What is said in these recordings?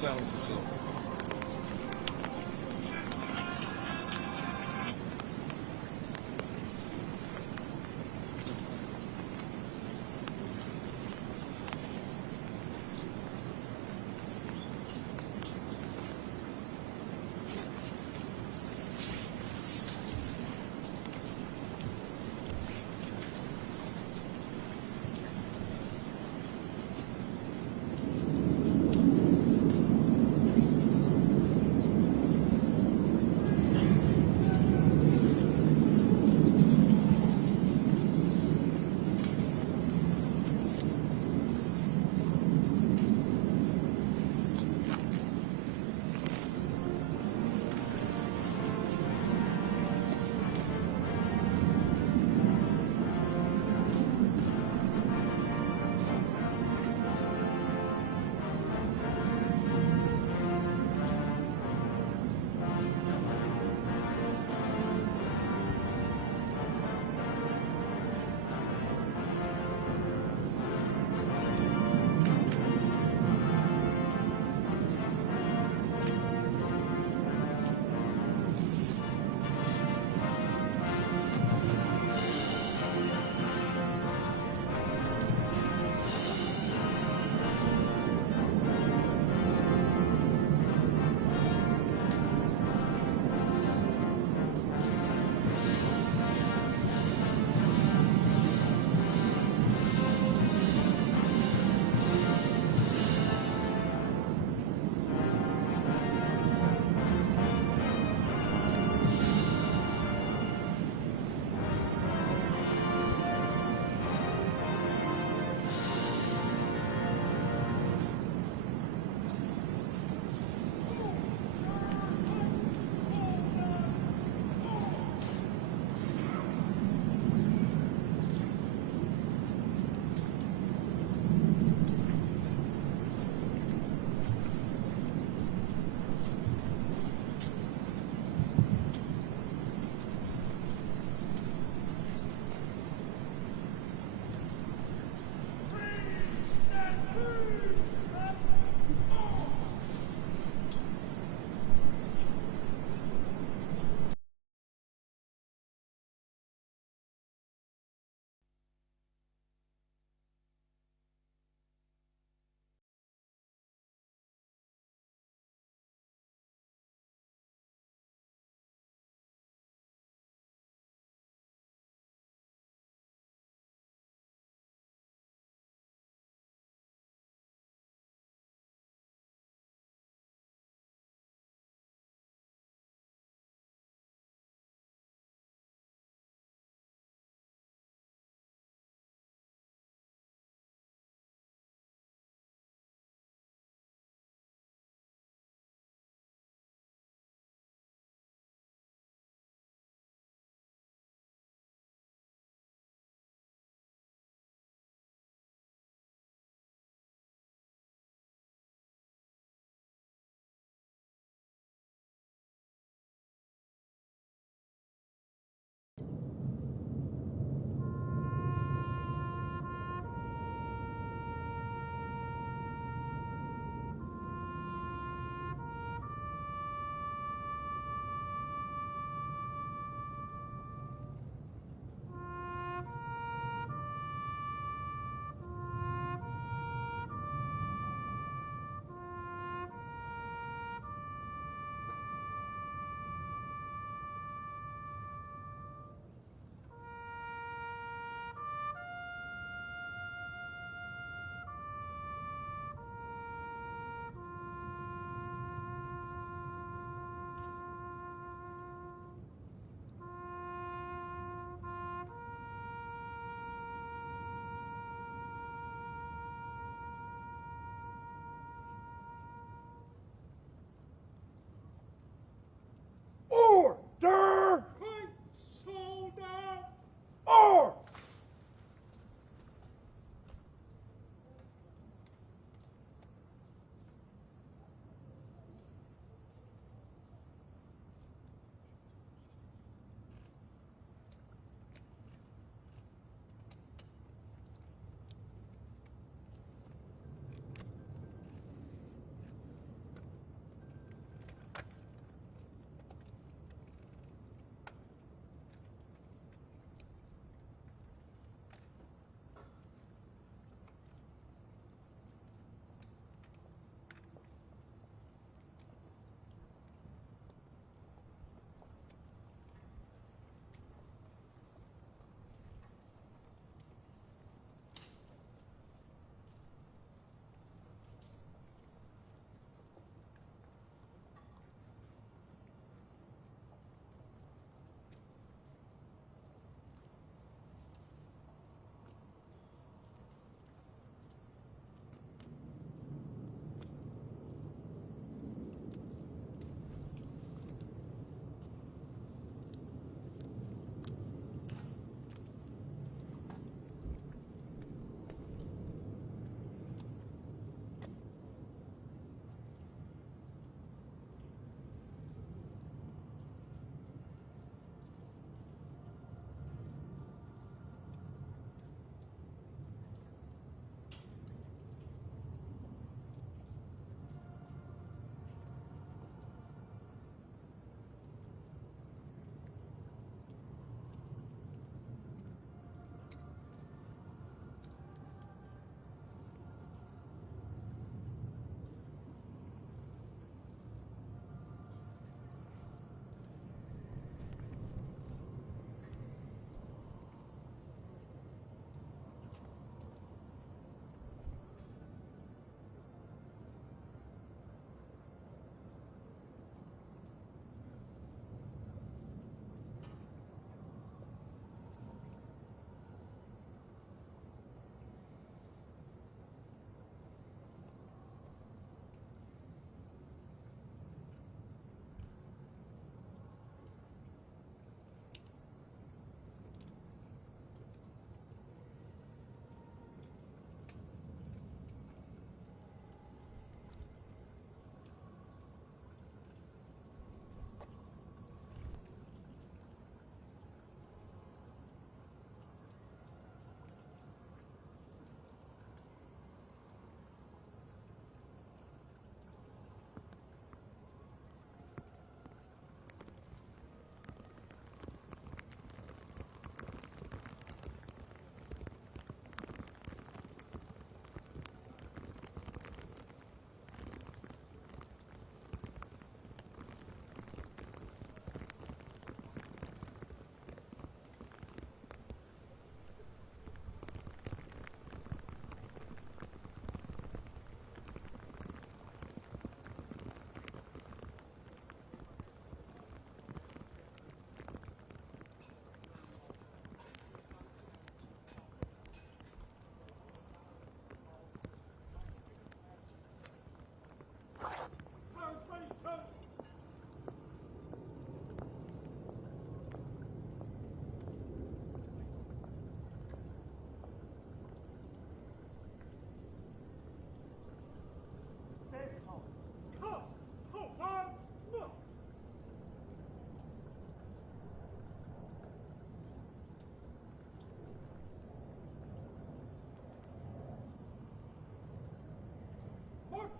cells are filled.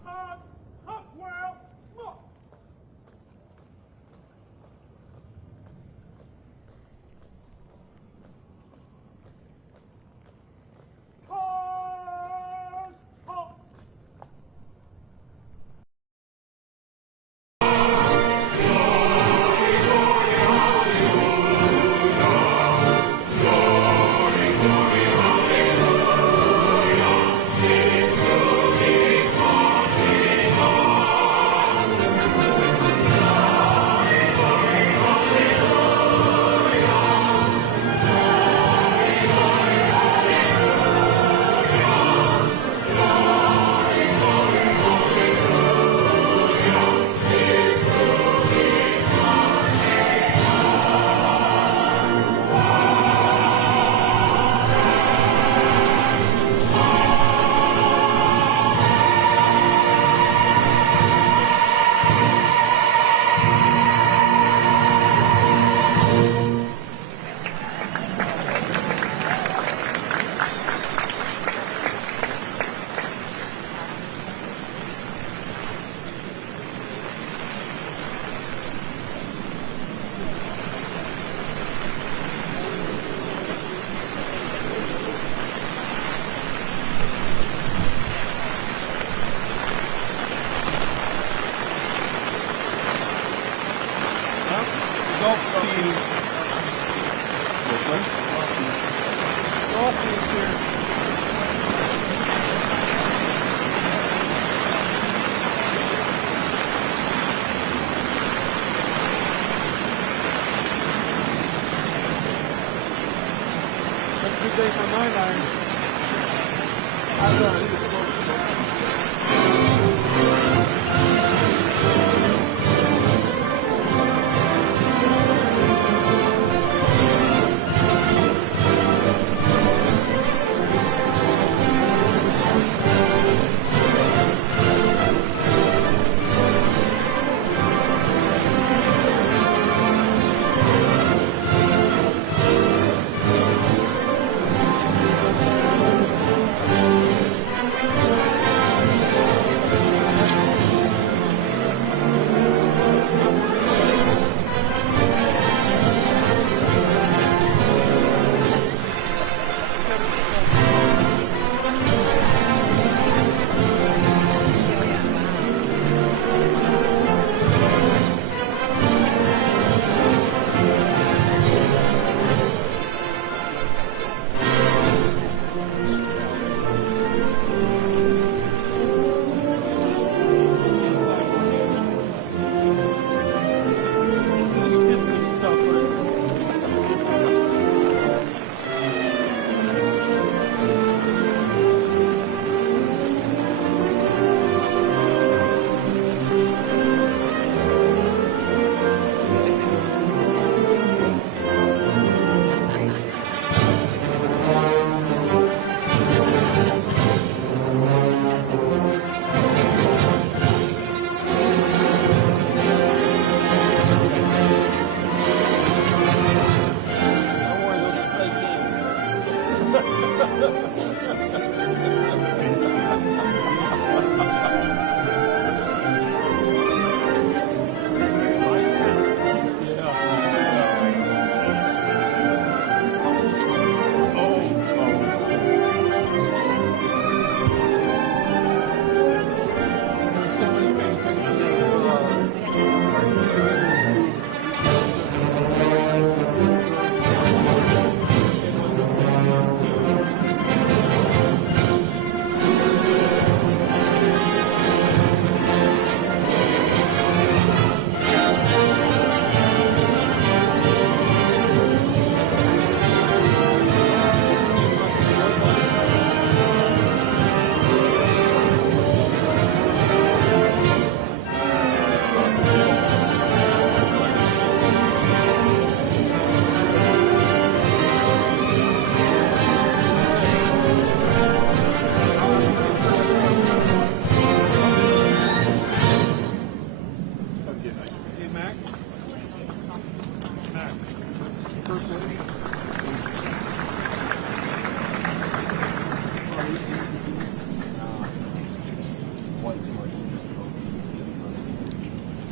time, well, look. Cars, halt. Good day for 9-9.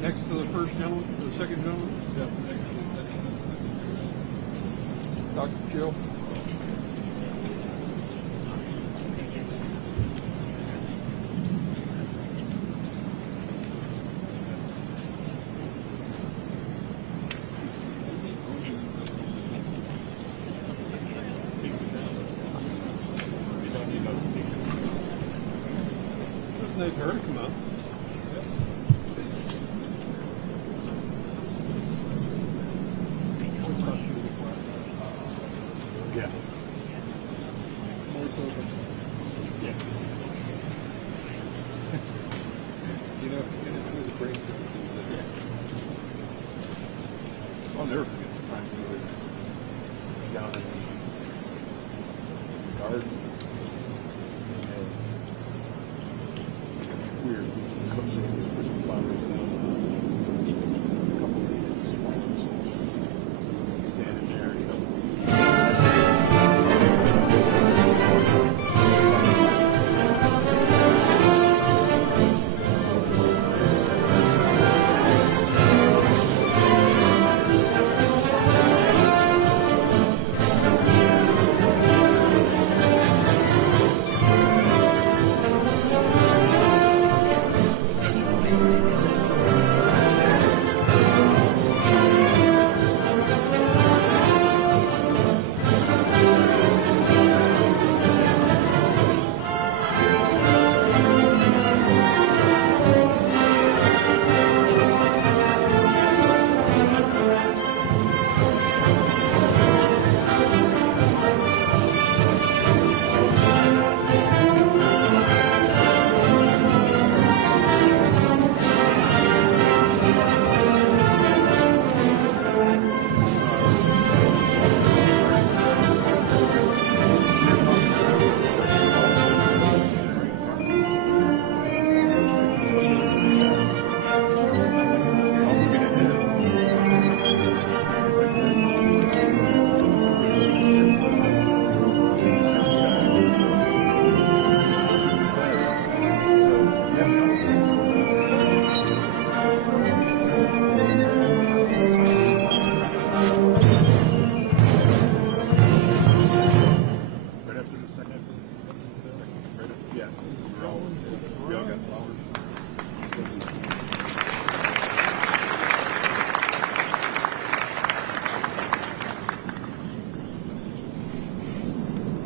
Next to the first gentleman, the second gentleman. Dr. Jill. It's nice of her to come out. Yeah. Yeah. You know, and it was a great thing. I'll never forget the time we were down in the garden. Weird. Putting flowers down. A couple of these flowers. Standing there, you know.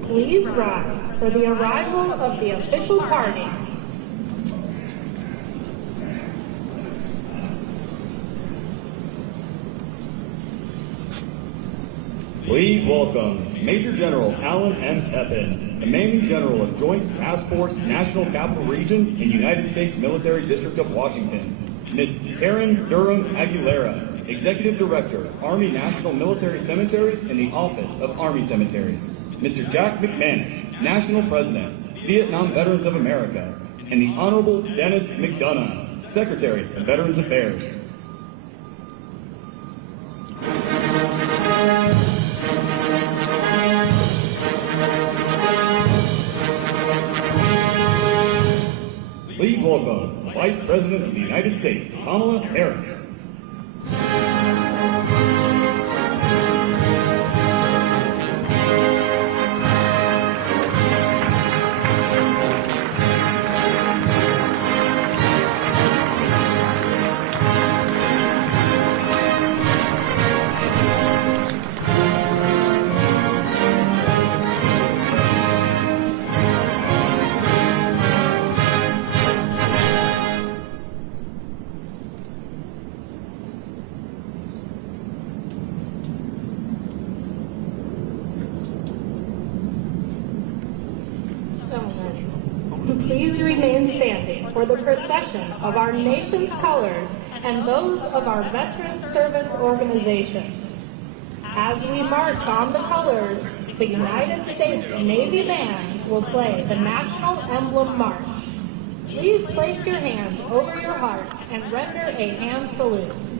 Please rise for the arrival of the official party. Please welcome Major General Alan M. Pepin, Commanding General of Joint Task Force National Capital Region in United States Military District of Washington. Ms. Karen Durham Aguilera, Executive Director, Army National Military Cemeteries in the Office of Army Cemeteries. Mr. Jack McManus, National President, Vietnam Veterans of America, and the Honorable Dennis McDonough, Secretary of Veterans Affairs. Please welcome Vice President of the United States, Kamala Harris. Please remain standing for the procession of our nation's colors and those of our veteran service organizations. As we march on the colors, the United States Navy Band will play the National Emblem March. Please place your hand over your heart and render a hand salute.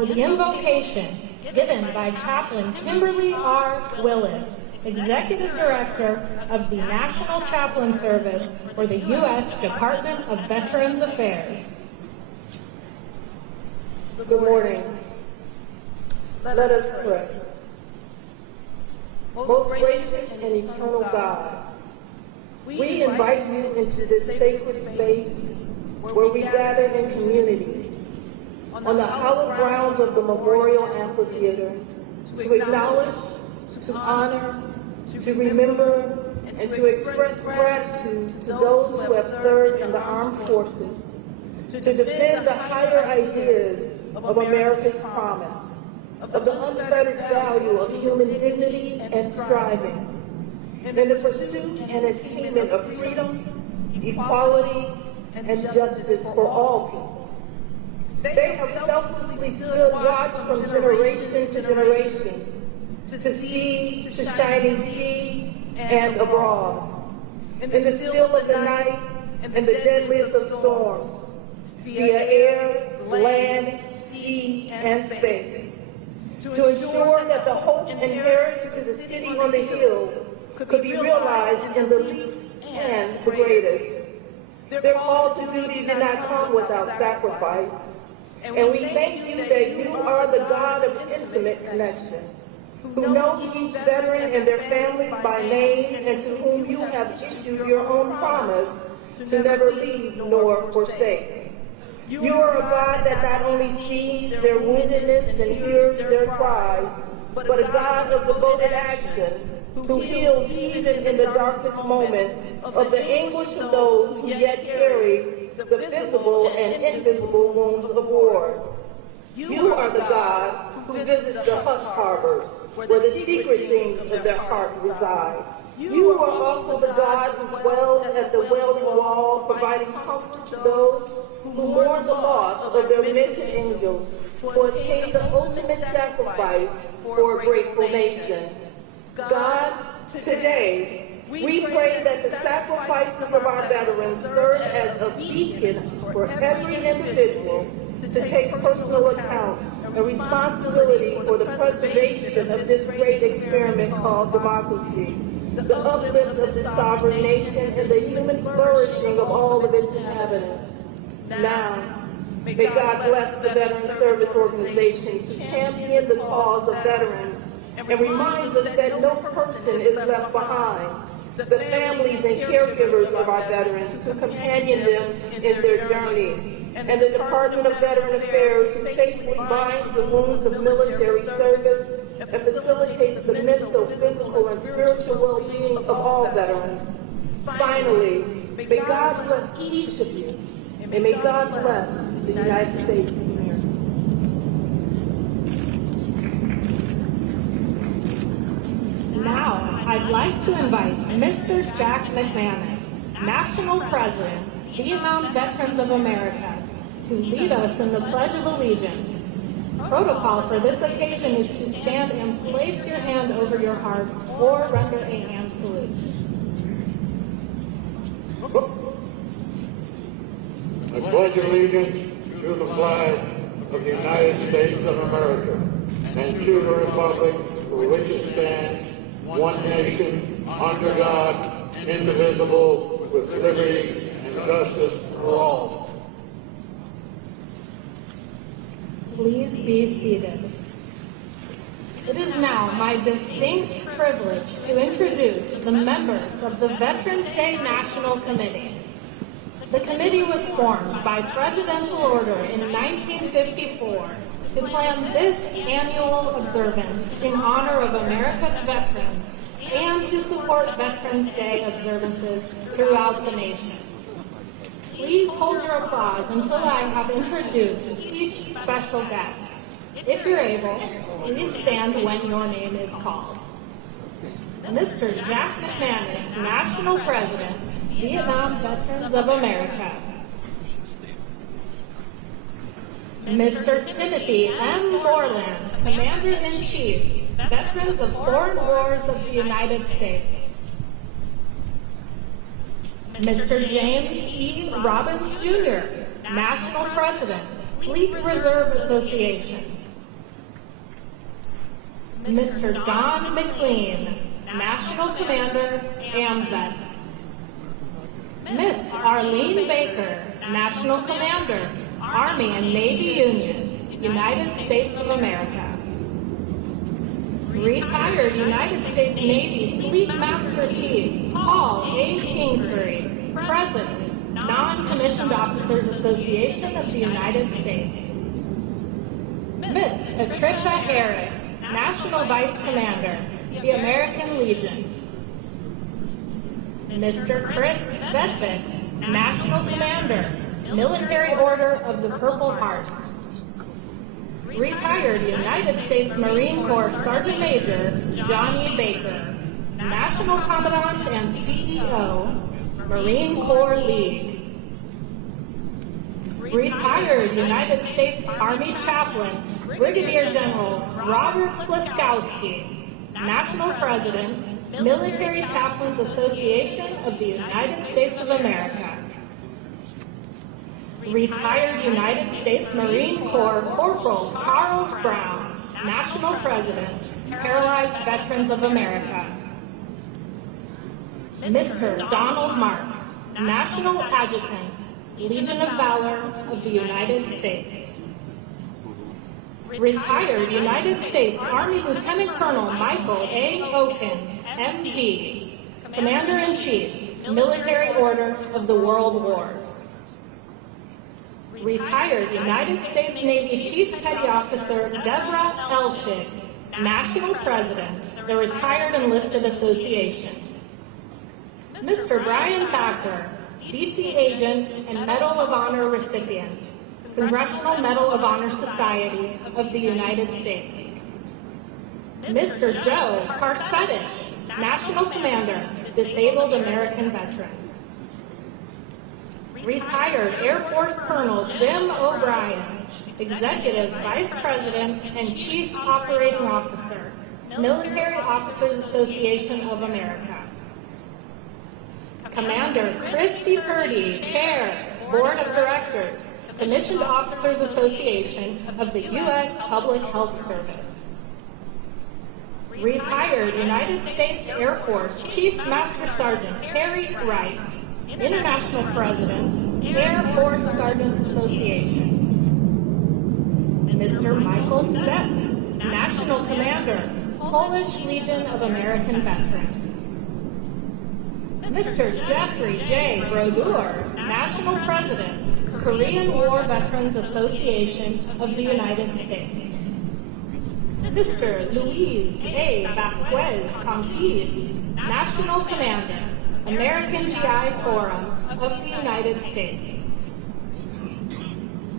for the invocation given by Chaplain Kimberly R. Willis, Executive Director of the National Chaplain Service for the U.S. Department of Veterans Affairs. Good morning. Let us pray. Most gracious and eternal God, we invite you into this sacred space where we gather in community on the hallowed grounds of the Memorial Amphitheater to acknowledge, to honor, to remember, and to express gratitude to those who have served in the armed forces, to defend the higher ideas of America's promise, of the unfettered value of human dignity and striving, in the pursuit and attainment of freedom, equality, and justice for all people. They have selflessly stood watch from generation to generation, to sea, to shining sea, and abroad, in the still of the night and the deadliest of storms, via air, land, sea, and space, to ensure that the hope inherent to the city on the hill could be realized in the least and the greatest. Their call to duty did not come without sacrifice, and we thank you that you are the God of intimate connection, who knows each veteran and their families by name, and to whom you have issued your own promise to never leave nor forsake. You are a God that not only sees their woundedness and hears their cries, but a God of devoted action, who heals even in the darkest moments of the anguish of those who yet carry the visible and invisible wounds of war. You are the God who visits the hush harbors, where the secret things of their heart reside. You are also the God who dwells at the Wailing Wall, providing comfort to those who mourn the loss of their mentored angels, who have paid the ultimate sacrifice for a grateful nation. God, today, we pray that the sacrifices of our veterans serve as a beacon for every individual to take personal account and responsibility for the preservation of this great experiment called democracy, the uplift of this sovereign nation, and the human flourishing of all of its inhabitants. Now, may God bless the veteran service organizations who champion the cause of veterans and reminds us that no person is left behind, the families and caregivers of our veterans who companion them in their journey, and the Department of Veteran Affairs who faithfully binds the wounds of military service and facilitates the mental, physical, and spiritual well-being of all veterans. Finally, may God bless each of you, and may God bless the United States of America. Now, I'd like to invite Mr. Jack McManus, National President, Vietnam Veterans of America, to lead us in the Pledge of Allegiance. Protocol for this occasion is to stand and place your hand over your heart or render a hand salute. I pledge allegiance to the flag of the United States of America and to the republic for which it stands, one nation, under God, indivisible, with liberty and justice for all. Please be seated. It is now my distinct privilege to introduce the members of the Veterans Day National Committee. The committee was formed by presidential order in 1954 to plan this annual observance in honor of America's veterans and to support Veterans Day observances throughout the nation. Please hold your applause until I have introduced each special guest. If you're able, please stand when your name is called. Mr. Jack McManus, National President, Vietnam Veterans of America. Mr. Timothy M. Moreland, Commander-in-Chief, Veterans of Foreign Wars of the United States. Mr. James E. Robbins, Jr., National President, Fleet Reserve Association. Mr. Don McLean, National Commander, AMVETS. Miss Arlene Baker, National Commander, Army and Navy Union, United States of America. Retired United States Navy Fleet Master Chief Paul A. Kingsbury, President, Non-Commissioned Officers Association of the United States. Miss Patricia Harris, National Vice Commander, the American Legion. Mr. Chris Vedvik, National Commander, Military Order of the Purple Heart. Retired United States Marine Corps Sergeant Major Johnny Baker, National Commandant and CEO, Marine Corps League. Retired United States Army Chaplain Brigadier General Robert Pliskowski, National President, Military Chaplains Association of the United States of America. Retired United States Marine Corps Corporal Charles Brown, National President, Paralyzed Veterans of America. Mr. Donald Marks, National Adjutant, Legion of Valor of the United States. Retired United States Army Lieutenant Colonel Michael A. Oken, MD, Commander-in-Chief, Military Order of the World Wars. Retired United States Navy Chief Petty Officer Deborah Elshig, National President, the Retired Enlisted Association. Mr. Brian Thacker, DC Agent and Medal of Honor recipient, Congressional Medal of Honor Society of the United States. Mr. Joe Karsetich, National Commander, Disabled American Veterans. Retired Air Force Colonel Jim O'Brien, Executive Vice President and Chief Operating Officer, Military Officers Association of America. Commander Christy Purdy, Chair, Board of Directors, Commissioned Officers Association of the U.S. Public Health Service. Retired United States Air Force Chief Master Sergeant Harry Wright, International President, Air Force Sergeants Association. Mr. Michael Stets, National Commander, Polish Legion of American Veterans. Mr. Jeffrey J. Brodeur, National President, Korean War Veterans Association of the United States. Mr. Luis A. Vasquez Contis, National Commander, American GI Forum of the United States.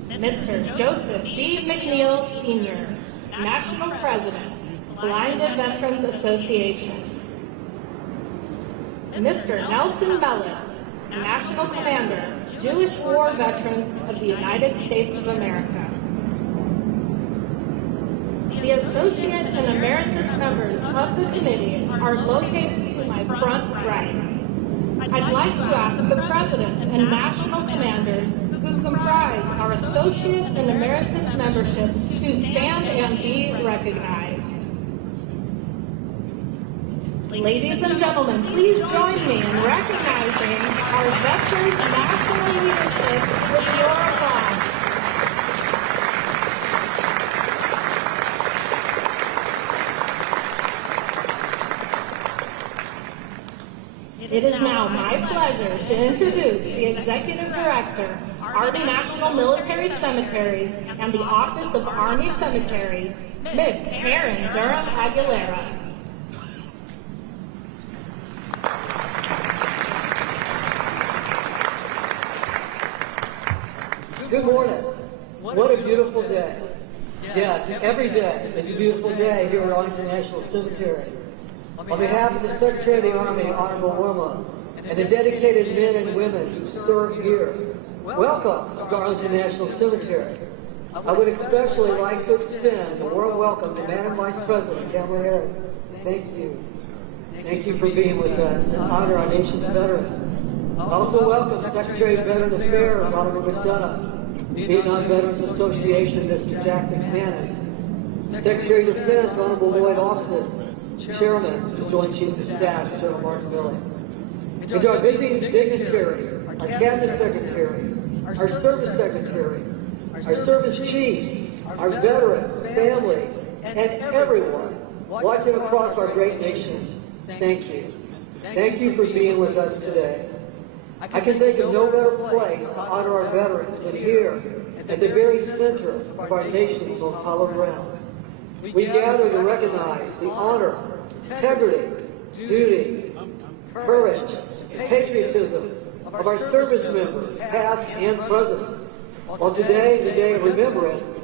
Mr. Joseph D. McNeil Sr., National President, Blinded Veterans Association. Mr. Nelson Bellis, National Commander, Jewish War Veterans of the United States of America. The Associate and Emeritus members of the committee are located to my front right. I'd like to ask the Presidents and National Commanders who comprise our Associate and Emeritus membership to stand and be recognized. Ladies and gentlemen, please join me in recognizing our Veterans National Leadership with your applause. It is now my pleasure to introduce the Executive Director, Army National Military Cemeteries and the Office of Army Cemeteries, Miss Erin Durham Aguilera. Good morning. What a beautiful day. Yes, every day is a beautiful day here at Arlington National Cemetery. On behalf of the Secretary of the Army, Honorable Wilma, and the dedicated men and women who serve here, welcome to Arlington National Cemetery. I would especially like to extend a warm welcome to Madam Vice President Kamala Harris. Thank you. Thank you for being with us and honor our nation's veterans. I also welcome Secretary of Veteran Affairs, Honorable McDonough, Vietnam Veterans Association, Mr. Jack McManus, Secretary of Defense, Honorable Lloyd Austin, Chairman, to Joint Chiefs of Staff, General Martin Milley. And to our visiting dignitaries, our Cabinet Secretaries, our Service Secretaries, our Service Chiefs, our veterans, families, and everyone watching across our great nation, thank you. Thank you for being with us today. I can think of no better place to honor our veterans than here, at the very center of our nation's most hallowed grounds. We gather to recognize the honor, integrity, duty, courage, and patriotism of our service members, past and present. While today is a day of remembrance,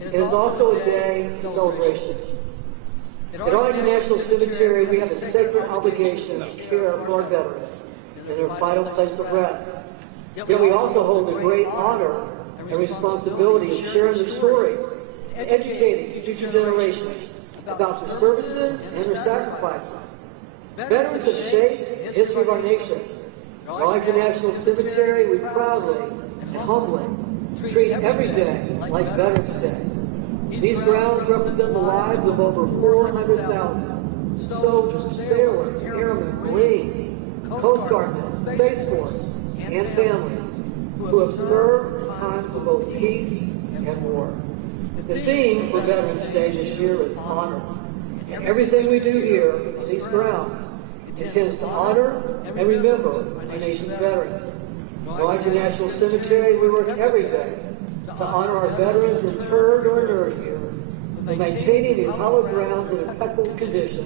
it is also a day of celebration. At Arlington National Cemetery, we have a sacred obligation to care for our veterans in their final place of rest. Yet we also hold the great honor and responsibility of sharing their stories and educating future generations about their services and their sacrifices. Veterans have shaped the history of our nation. At Arlington National Cemetery, we proudly and humbly treat every day like Veterans Day. These grounds represent the lives of over 400,000 soldiers, sailors, airmen, Marines, Coast Guardmen, Space Force, and families who have served in times of both peace and war. The theme for Veterans Day this year is honor. And everything we do here on these grounds intends to honor and remember our nation's veterans. At Arlington National Cemetery, we work every day to honor our veterans interred or inurned here, by maintaining these hallowed grounds in impeccable condition,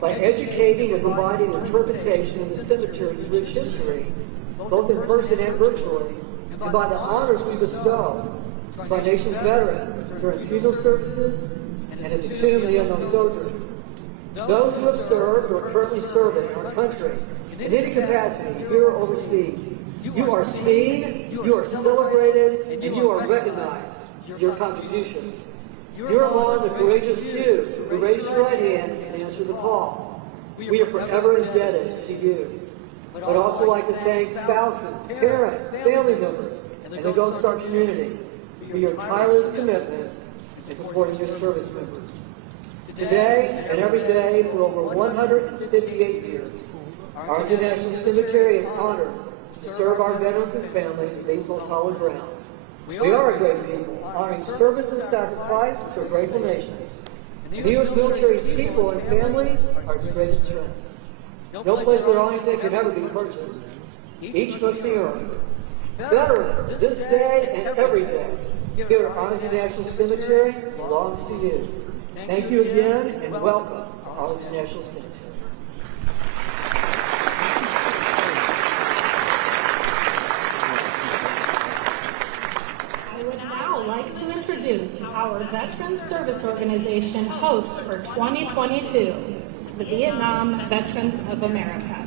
by educating and providing interpretation of the cemetery's rich history, both in person and virtually, and by the honors we bestow to our nation's veterans during funeral services and at the tomb of the unknown soldier. Those who have served or are currently serving our country in any capacity here or overseas, you are seen, you are celebrated, and you are recognized for your contributions. You're among the courageous few who raise your right hand and answer the call. We are forever indebted to you. I'd also like to thank spouses, parents, family members, and the Gold Star community for your tireless commitment in supporting your service members. Today and every day for over 158 years, Arlington National Cemetery is honored to serve our veterans and families in these most hallowed grounds. We are a great people, honoring service and sacrifice to a grateful nation. And the U.S. military people and families are its greatest strength. No place at Arlington can ever be purchased. Each must be earned. Veterans, this day and every day, here at Arlington National Cemetery belongs to you. Thank you again, and welcome to Arlington National Cemetery. I would now like to introduce our Veterans Service Organization host for 2022, the Vietnam Veterans of America.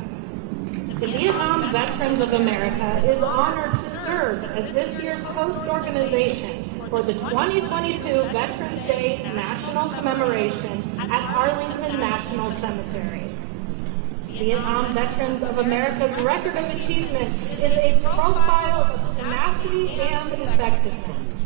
The Vietnam Veterans of America is honored to serve as this year's host organization for the 2022 Veterans Day National Commemoration at Arlington National Cemetery. Vietnam Veterans of America's record of achievement is a profile of tenacity and effectiveness.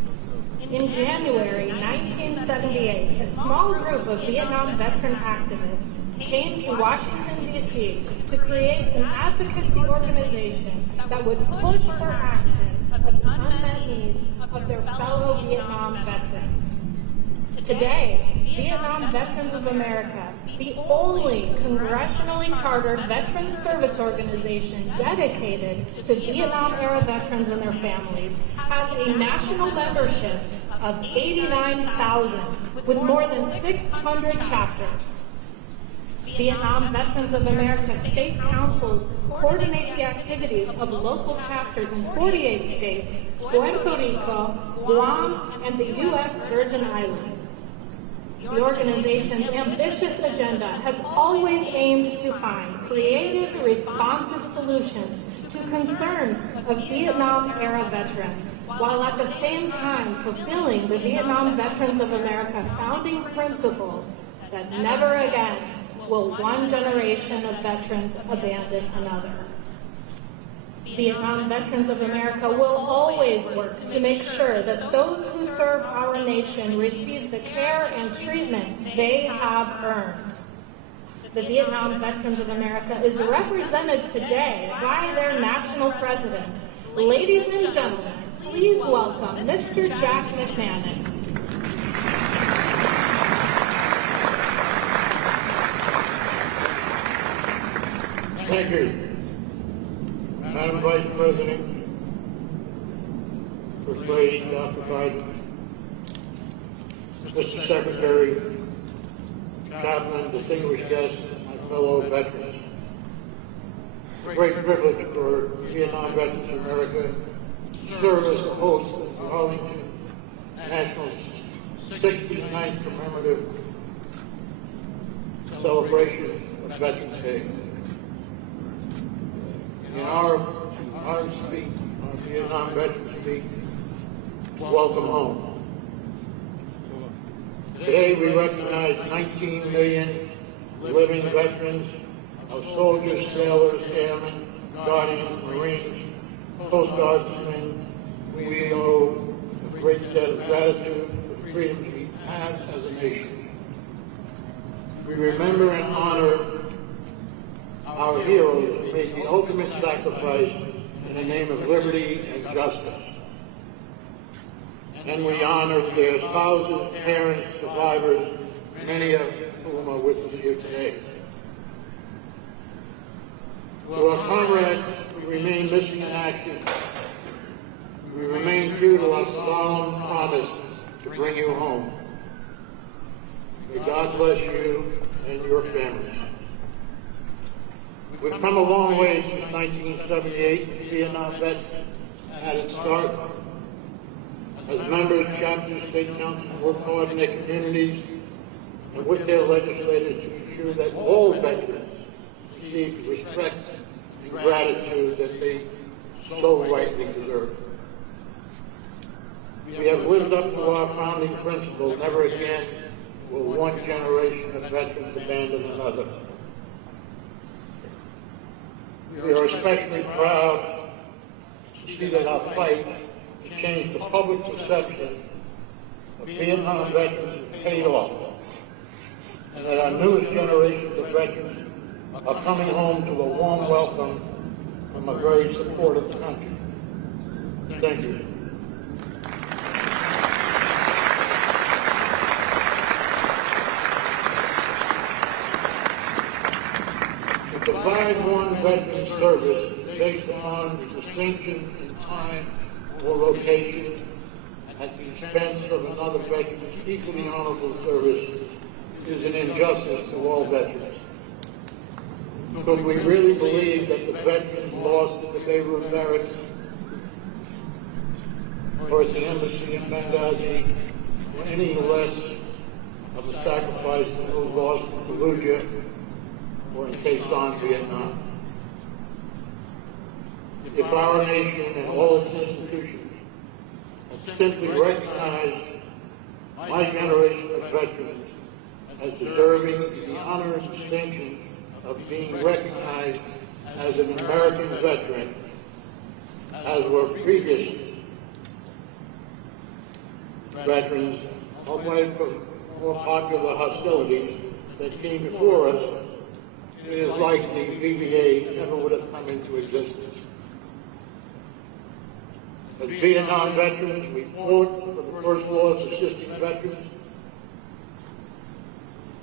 In January 1978, a small group of Vietnam veteran activists came to Washington, D.C. to create an advocacy organization that would push for action of the unmet needs of their fellow Vietnam veterans. Today, Vietnam Veterans of America, the only congressionally chartered veterans service organization dedicated to Vietnam-era veterans and their families, has a national membership of 89,000 with more than 600 chapters. Vietnam Veterans of America state councils coordinate the activities of local chapters in 48 states, Puerto Rico, Guam, and the U.S. Virgin Islands. The organization's ambitious agenda has always aimed to find creative, responsive solutions to concerns of Vietnam-era veterans, while at the same time fulfilling the Vietnam Veterans of America founding principle that never again will one generation of veterans abandon another. Vietnam Veterans of America will always work to make sure that those who serve our nation receive the care and treatment they have earned. The Vietnam Veterans of America is represented today by their national president. Ladies and gentlemen, please welcome Mr. Jack McManus. Thank you. Madam Vice President, First Lady Dr. Biden, Mr. Secretary, Chaplain, distinguished guests, my fellow veterans. It's a great privilege for Vietnam Veterans of America to serve as the host of the Arlington National 69th commemorative celebration of Veterans Day. In our speak, our Vietnam veterans speak, welcome home. Today we recognize 19 million living veterans of soldiers, sailors, airmen, guardians, Marines, Coast Guardsmen. We owe a great debt of gratitude for the freedoms we have as a nation. We remember and honor our heroes who made the ultimate sacrifice in the name of liberty and justice. And we honor their spouses, parents, survivors, many of whom are with us here today. To our comrades, we remain missing in action. We remain true to our solemn promise to bring you home. May God bless you and your families. We've come a long way since 1978. Vietnam vets had its start. As members, chapters, state councils work hard in their communities and with their legislators to ensure that all veterans receive the respect and gratitude that they so rightly deserve. We have lived up to our founding principle, never again will one generation of veterans abandon another. We are especially proud to see that our fight to change the public perception of Vietnam veterans has paid off, and that our newest generations of veterans are coming home to a warm welcome from a very supportive country. Thank you. To provide one veteran service based on the distinction in time or location at the expense of another veteran's equally honorable service is an injustice to all veterans. Could we really believe that the veterans lost at the Beirut barracks or at the embassy in Benghazi were any less of a sacrifice than those lost in Fallujah or in Quezon, Vietnam? If our nation and all its institutions had simply recognized my generation of veterans as deserving the honor and distinction of being recognized as an American veteran, as were previous veterans, away from more popular hostilities that came before us, it is likely VBA never would have come into existence. As Vietnam veterans, we fought for the first laws assisting veterans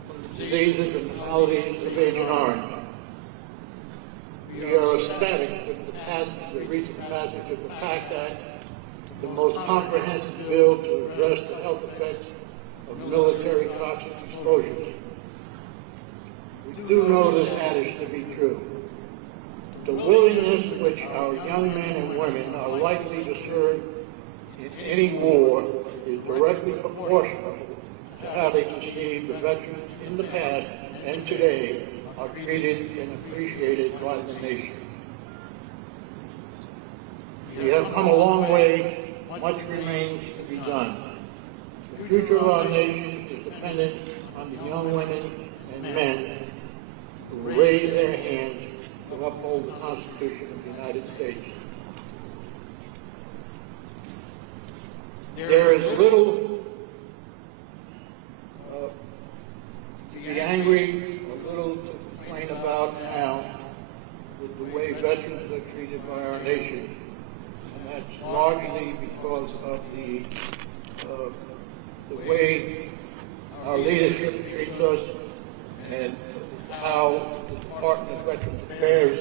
from the diseases and maladies of Agent Orange. We are ecstatic with the recent passage of the PACT Act, the most comprehensive bill to address the health effects of military toxic exposures. We do know this adage to be true. The willingness which our young men and women are likely to serve in any war is directly proportional to how they perceive the veterans in the past and today are treated and appreciated by the nation. We have come a long way. Much remains to be done. The future of our nation is dependent on the young women and men who raise their hands to uphold the Constitution of the United States. There is little to be angry or little to complain about now with the way veterans are treated by our nation, and that's largely because of the way our leadership treats us and how the Department of Veterans Affairs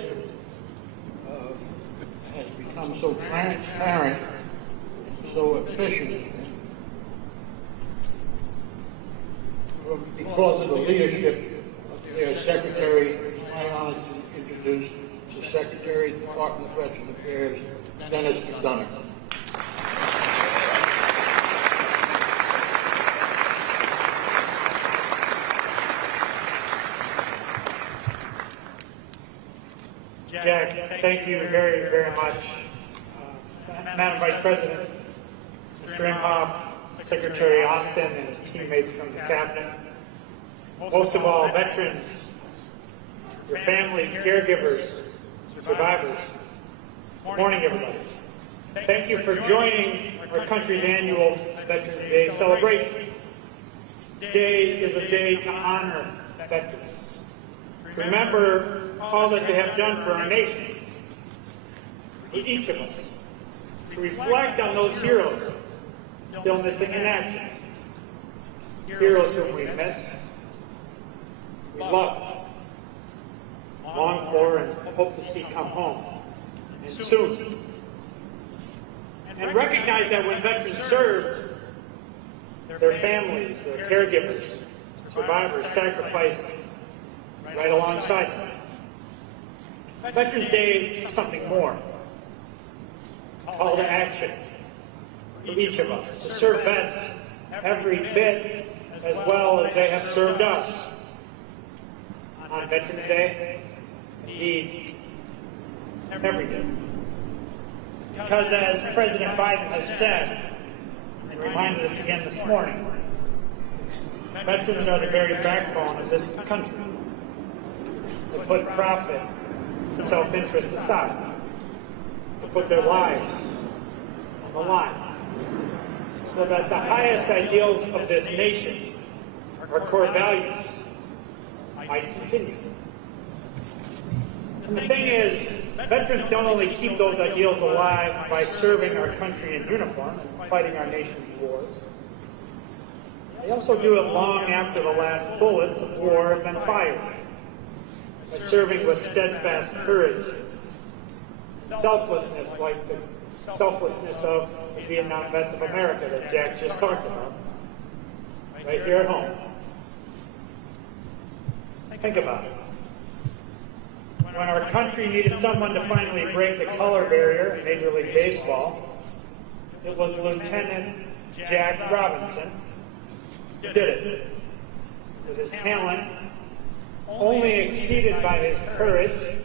has become so transparent, so efficient, because of the leadership of their Secretary. It's my honor to introduce the Secretary of the Department of Veterans Affairs, Dennis McDonough. Jack, thank you very, very much. Madam Vice President, Mr. Imhoff, Secretary Austin, and teammates from the Cabinet. Most of all, veterans, your families, caregivers, survivors. Good morning, everybody. Thank you for joining our country's annual Veterans Day celebration. Today is a day to honor veterans, to remember all that they have done for our nation, for each of us, to reflect on those heroes still missing in action, heroes whom we miss, we love, long for, and hope to see come home, and soon. And recognize that when veterans served, their families, their caregivers, survivors sacrificed right alongside them. Veterans Day is something more. It's a call to action for each of us to serve vets every bit as well as they have served us. On Veterans Day, indeed, every day. Because as President Biden has said, and reminded us again this morning, veterans are the very backbone of this country. They put profit and self-interest aside. They put their lives on the line so that the highest ideals of this nation, our core values, might continue. And the thing is, veterans don't only keep those ideals alive by serving our country in uniform and fighting our nation's wars. They also do it long after the last bullets of war have been fired, by serving with steadfast courage, selflessness like the selflessness of the Vietnam vets of America that Jack just talked about, right here at home. Think about it. When our country needed someone to finally break the color barrier in Major League Baseball, it was Lieutenant Jack Robinson who did it. With his talent only exceeded by his courage,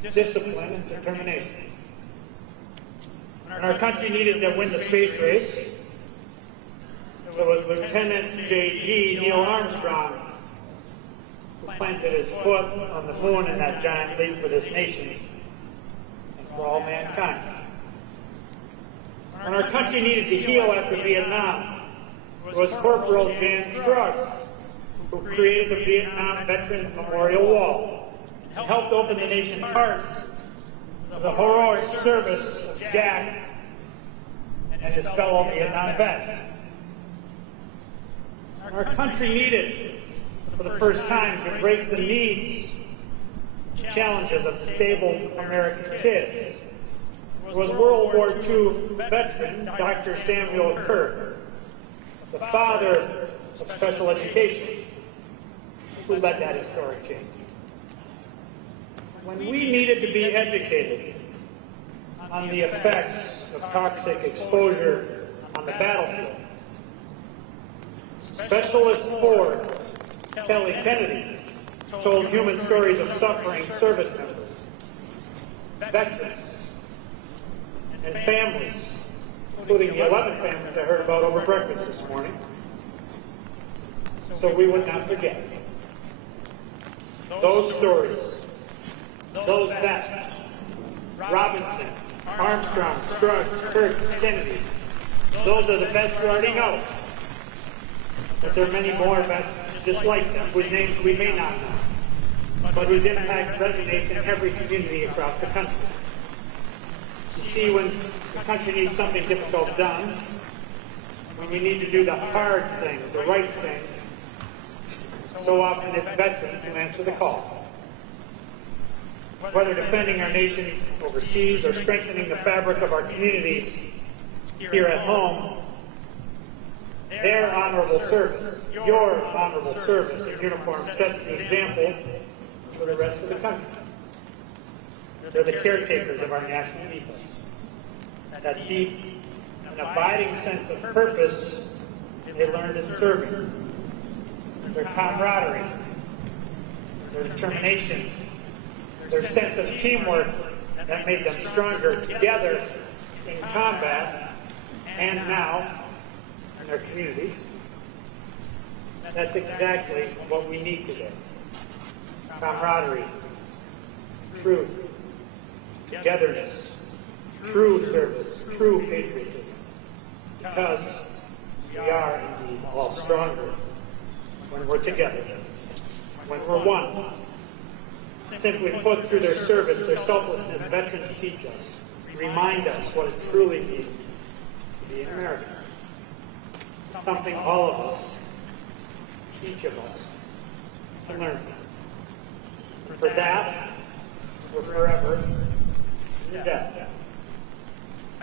discipline, and determination. When our country needed to win the space race, it was Lieutenant J.G. Neil Armstrong who planted his foot on the moon in that giant leap for this nation and for all mankind. When our country needed to heal after Vietnam, it was Corporal Jan Scruggs who created the Vietnam Veterans Memorial Wall and helped open the nation's hearts to the heroic service of Jack and his fellow Vietnam vets. Our country needed, for the first time, to embrace the needs, challenges of disabled American kids. It was World War II veteran Dr. Samuel Kirk, the father of special education, who led that historic change. When we needed to be educated on the effects of toxic exposure on the battlefield, Specialist Ford Kelly Kennedy told human stories of suffering service members, veterans, and families, including the 11 families I heard about over breakfast this morning, so we would not forget. Those stories, those vets, Robinson, Armstrong, Scruggs, Kirk, Kennedy, those are the vets you already know. But there are many more vets just like them, whose names we may not know, but whose impact resonates in every community across the country. You see, when the country needs something difficult done, when we need to do the hard thing, the right thing, so often it's veterans who answer the call. Whether defending our nation overseas or strengthening the fabric of our communities here at home, their honorable service, your honorable service in uniform sets the example for the rest of the country. They're the caretakers of our national ethos. That deep and abiding sense of purpose they learned in serving. Their camaraderie, their determination, their sense of teamwork that made them stronger together in combat and now in their communities. That's exactly what we need today. Camaraderie, truth, togetherness, true service, true patriotism. Because we are indeed all stronger when we're together, when we're one. Simply put, through their service, their selflessness, veterans teach us, remind us what it truly means to be an American. Something all of us, each of us, can learn from. For that, we're forever in debt.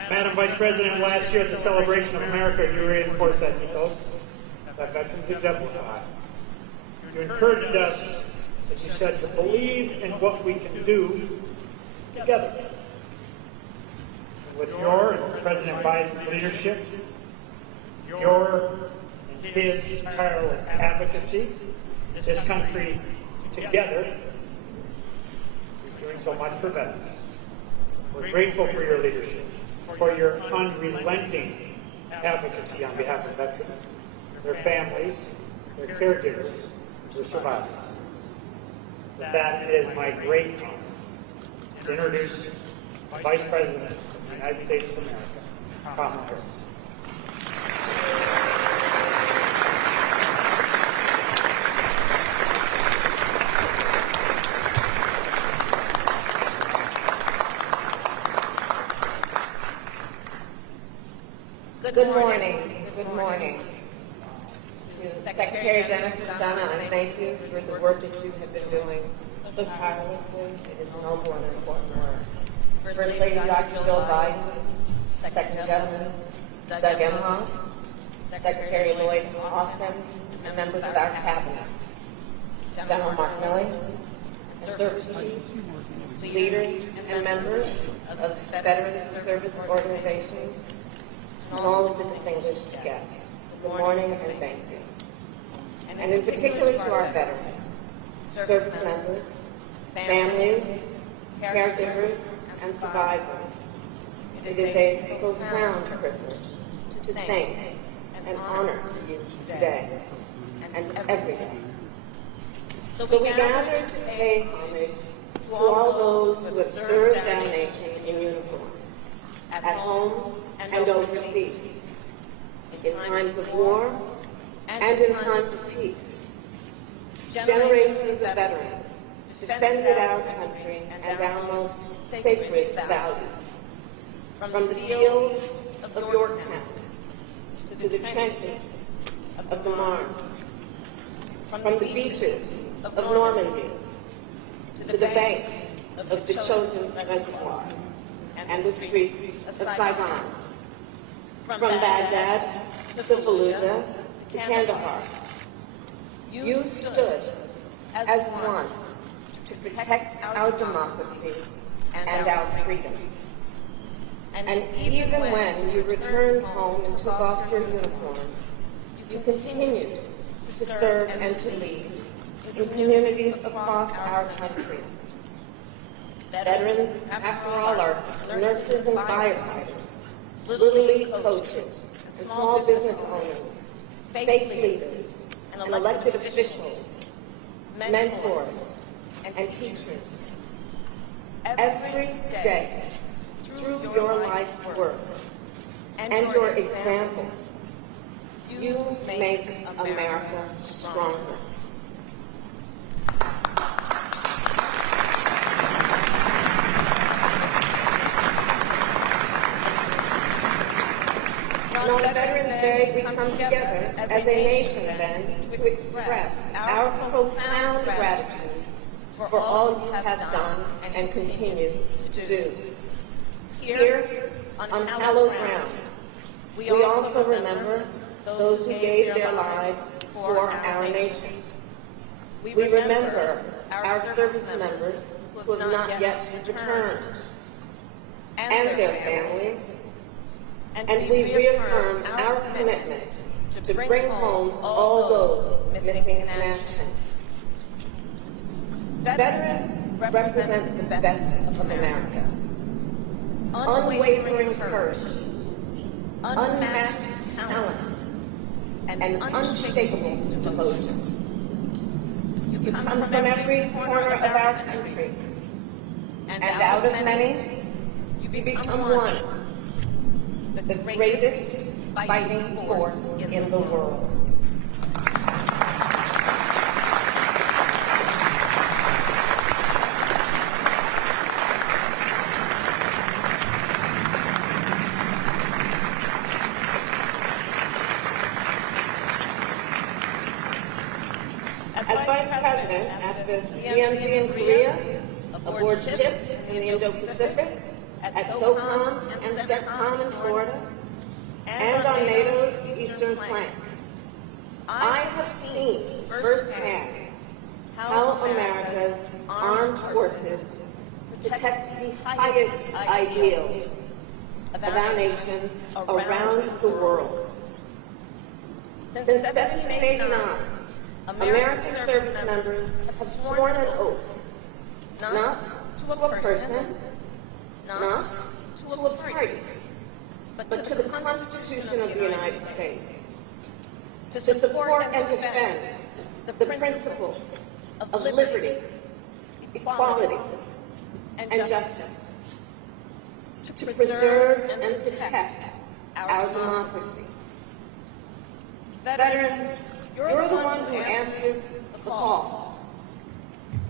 Madam Vice President, last year at the Celebration of America, you reinforced that ethos that veterans exemplify. You encouraged us, as you said, to believe in what we can do together. And with your and President Biden's leadership, your and his tireless advocacy, this country together is doing so much for veterans. We're grateful for your leadership, for your unrelenting advocacy on behalf of veterans, their families, their caregivers, their survivors. With that, it is my great honor to introduce the Vice President of the United States of America, Kamala Harris. Good morning. Good morning. To Secretary Dennis McDonough, and thank you for the work that you have been doing so tirelessly. It is noble and important work. First Lady Dr. Jill Biden, Second Gentleman Doug Emhoff, Secretary Lloyd Austin, and members of our cabinet, General Mark Milley, and service chiefs, leaders, and members of veteran service organizations, and all of the distinguished guests. Good morning and thank you. And in particular to our veterans, service members, families, caregivers, and survivors. It is a profound privilege to thank and honor you today and every day. So we gather to pay homage to all those who have served our nation in uniform, at home and overseas, in times of war and in times of peace. Generations of veterans defended our country and our most sacred values. From the fields of Yorktown to the trenches of the Marne, from the beaches of Normandy to the banks of the Chosin Reservoir and the streets of Saigon, from Baghdad to Fallujah to Kandahar. You stood as one to protect our democracy and our freedom. And even when you returned home and took off your uniform, you continued to serve and to lead in communities across our country. Veterans, after all, are nurses and firefighters, Little League coaches, and small business owners, faith leaders, and elected officials, mentors, and teachers. every day through your life's work and your example, you make America stronger. On Veterans Day, we come together as a nation then to express our profound gratitude for all you have done and continue to do. Here, on hallowed ground, we also remember those who gave their lives for our nation. We remember our service members who have not yet returned, and their families, and we reaffirm our commitment to bring home all those missing in action. Veterans represent the best of America. Unwavering courage, unmatched talent, and unshakable devotion. You come from every corner of our country, and out of many, you become one, the greatest fighting force in the world. As Vice President at the DNC in Korea, aboard ships in the Indo-Pacific, at SOCOM and CENTCOM in Florida, and on NATO's eastern flank, I have seen firsthand how America's armed forces protect the highest ideals of our nation around the world. Since 1789, American service members have sworn an oath not to a person, not to a party, but to the Constitution of the United States, to support and defend the principles of liberty, equality, and justice, to preserve and protect our democracy. Veterans, you're the one who answered the call.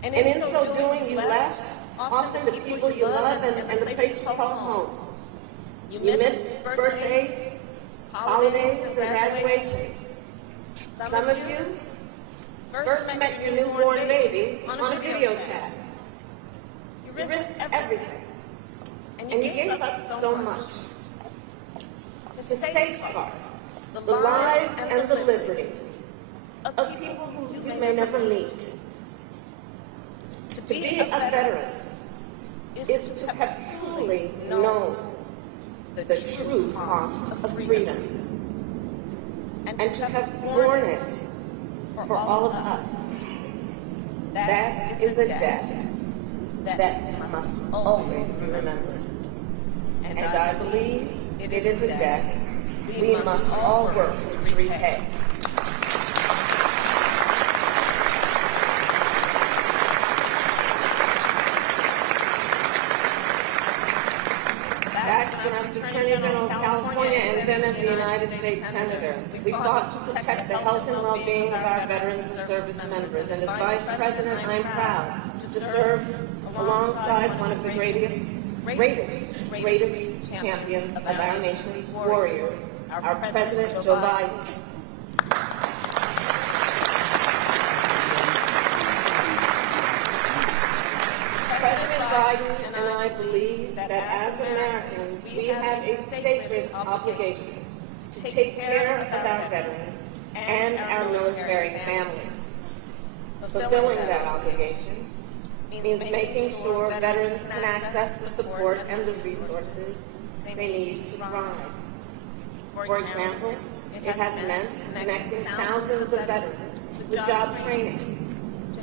And in so doing, you left often the people you love and the place you call home. You missed birthdays, holidays, and graduations. Some of you first met your newborn baby on a video chat. You risked everything, and you gave us so much to safeguard the lives and the liberty of people who you may never meet. To be a veteran is to have truly known the true cost of freedom, and to have borne it for all of us. That is a debt that must always be remembered. And I believe it is a debt we must all work to repay. Back when I was Attorney General of California and then as the United States Senator, we fought to protect the health and well-being of our veterans and service members. And as Vice President, I'm proud to serve alongside one of the greatest champions of our nation's warriors, our President Joe Biden. President Biden and I believe that as Americans, we have a sacred obligation to take care of our veterans and our military families. Fulfilling that obligation means making sure veterans can access the support and the resources they need to thrive. For example, it has meant connecting thousands of veterans with job training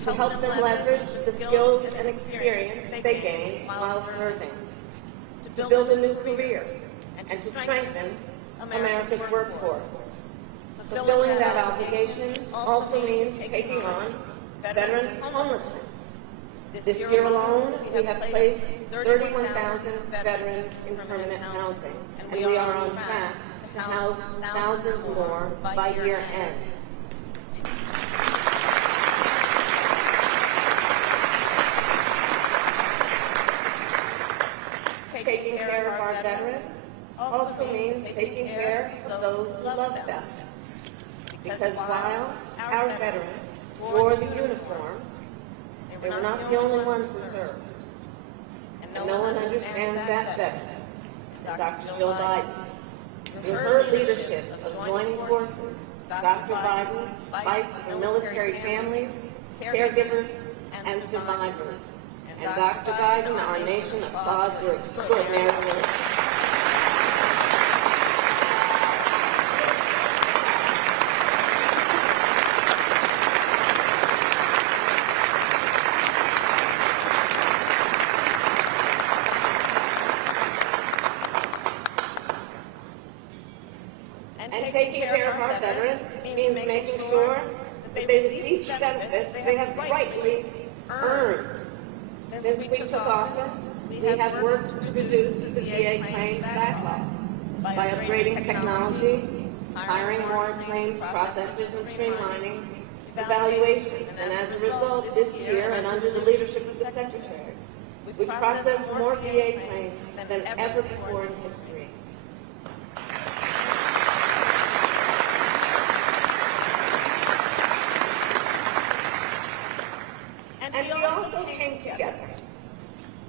to help them leverage the skills and experience they gained while serving, to build a new career, and to strengthen America's workforce. Fulfilling that obligation also means taking on veteran homelessness, This year alone, we have placed 31,000 veterans in permanent housing, and we are on track to house thousands more by year end. Taking care of our veterans also means taking care of those who love them. Because while our veterans wore the uniform, they were not the only ones who served. And no one understands that better than Dr. Jill Biden. Through her leadership of joining forces, Dr. Biden fights for military families, caregivers, and survivors. And Dr. Biden, our nation applauds your extraordinary work. And taking care of our veterans means making sure that they receive benefits they have rightly earned. Since we took office, we have worked to reduce the VA claims backlog by upgrading technology, hiring more claims processors, and streamlining evaluations. And as a result, this year, and under the leadership of the Secretary, we've processed more VA claims than ever before in history. And we also came together,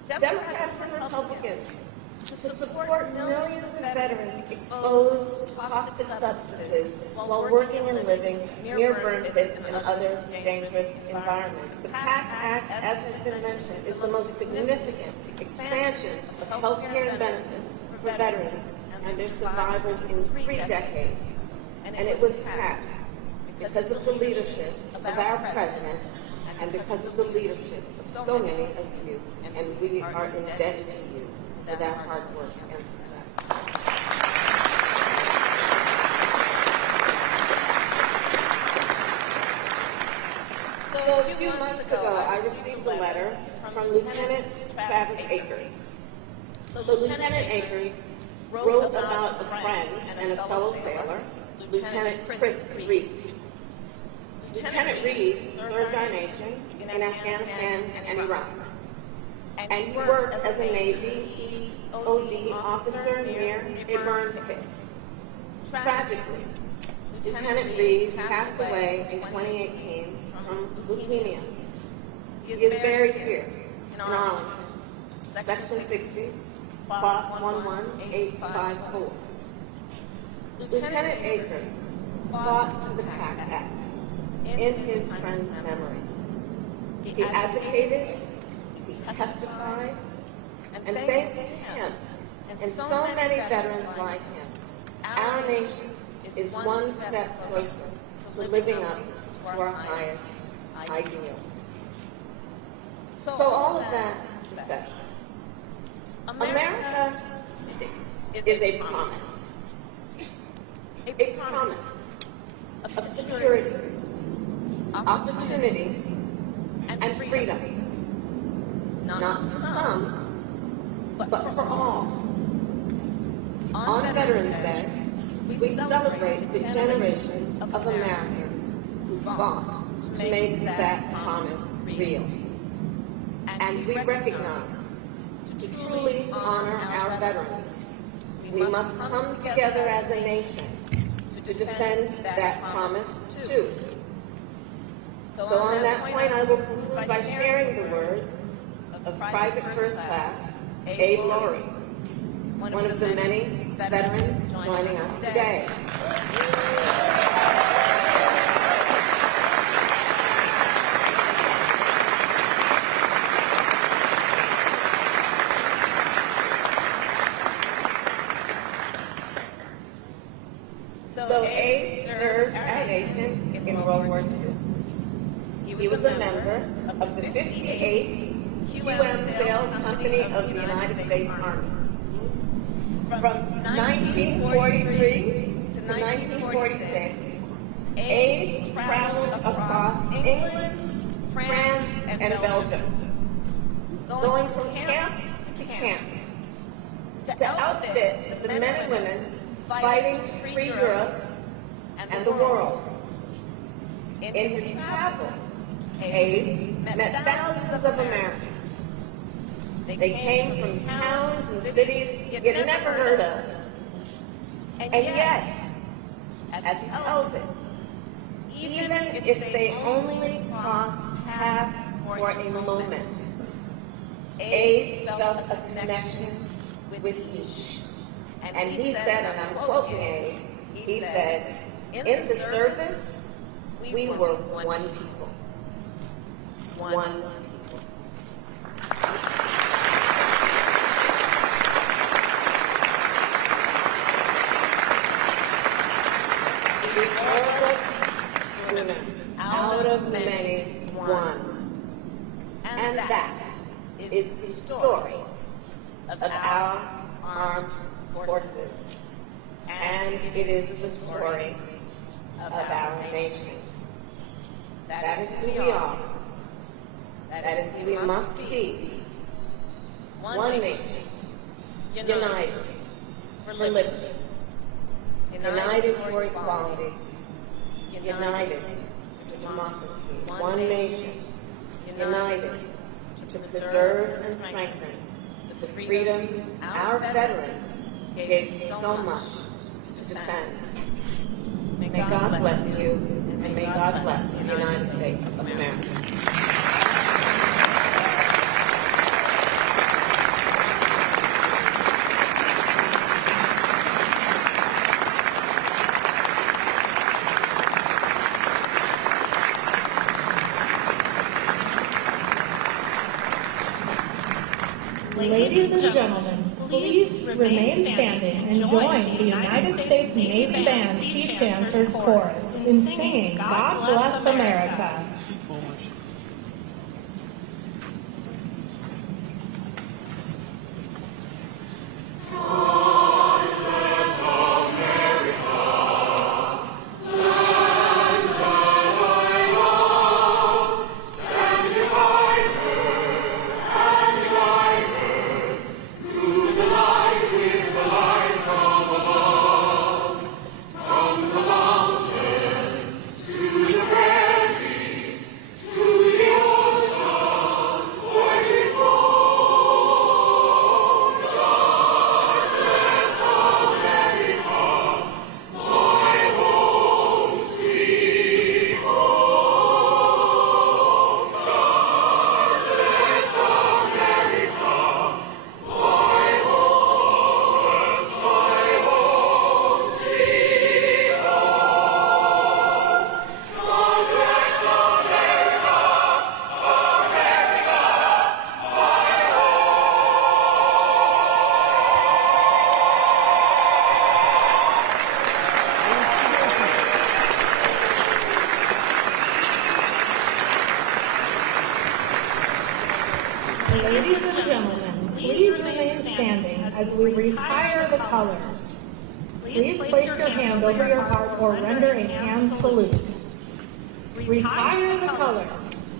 Democrats and Republicans, to support millions of veterans exposed to toxic substances while working and living near burn pits and other dangerous environments. The PACT Act, as has been mentioned, is the most significant expansion of health care and benefits for veterans and their survivors in 3 decades. And it was passed because of the leadership of our president and because of the leadership of so many of you, and we are indebted to you for that hard work and success. So a few months ago, I received a letter from Lieutenant Travis Akers. So Lieutenant Akers wrote about a friend and a fellow sailor, Lieutenant Chris Reed. Lieutenant Reed served our nation in Afghanistan and Iraq, and he worked as a Navy EOD officer near a burn pit. Tragically, Lieutenant Reed passed away in 2018 from leukemia. He is buried here in Arlington, Section 60, Plot 11854. Lieutenant Akers fought for the PACT Act in his friend's memory. He advocated, he testified, and thanks to him and so many veterans like him, our nation is one step closer to living up to our highest ideals. So all of that to say, America is a promise. A promise of security, opportunity, and freedom. Not for some, but for all. On Veterans Day, we celebrate the generations of Americans who fought to make that promise real. And we recognize, to truly honor our veterans, we must come together as a nation to defend that promise too. So on that point, I will conclude by sharing the words of Private First Class Abe Laurie, one of the many veterans joining us today. So Abe served our nation in World War II. He was a member of the 58th QM Sales Company of the United States Army. From 1943 to 1946, Abe traveled across England, France, and Belgium, going from camp to camp, to outfit the men and women fighting to free Europe and the world. In his travels, Abe met thousands of Americans. They came from towns and cities you'd never heard of. And yet, as he tells it, even if they only crossed paths for a moment, Abe felt a connection with each. And he said, and I'm quoting Abe, he said, in the service, we were one people. One people. Out of many, one. And that is the story of our armed forces. And it is the story of our nation. That is who we are. That is who we must be. One nation, united for liberty, united for equality, united for democracy. One nation, united to preserve and strengthen the freedoms our veterans gave so much to defend. May God bless you, and may God bless the United States of America. Ladies and gentlemen, please remain standing and join the United States Navy Band Sea Chanters Chorus in singing God Bless America. Ladies and gentlemen, please remain standing as we retire the colors. Please place your hand over your heart or render a hand salute. Retire the colors.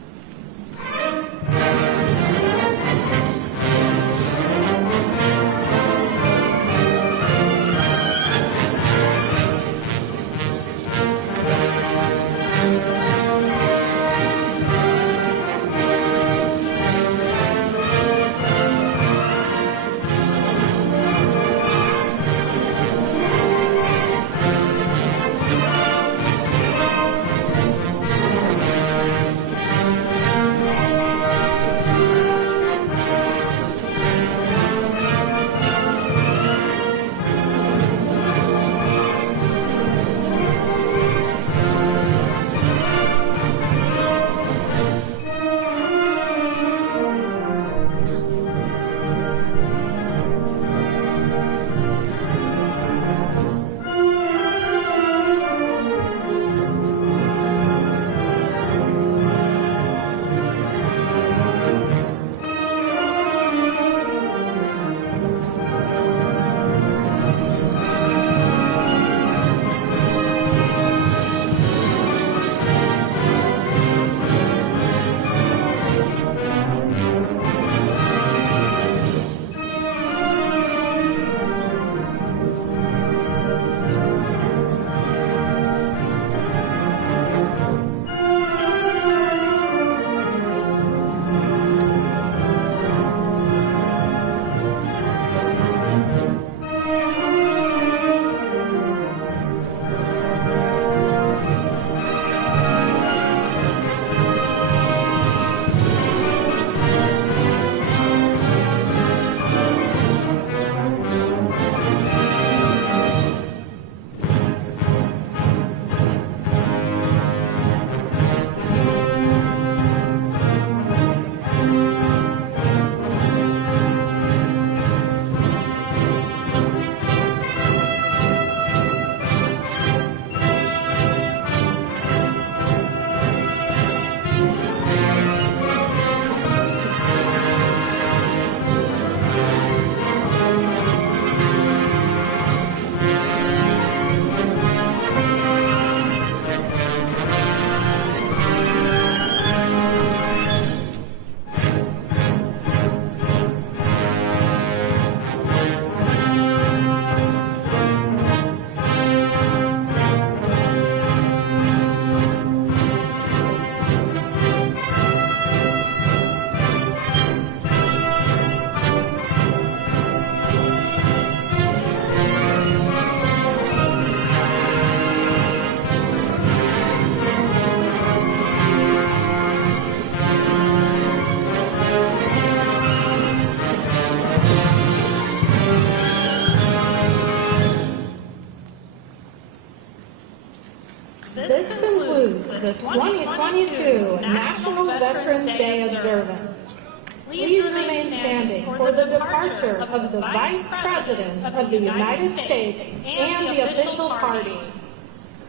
Please remain standing for the departure of the Vice President of the United States and the official party.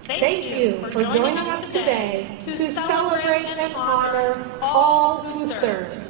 Thank you for joining us today to celebrate and honor all who served.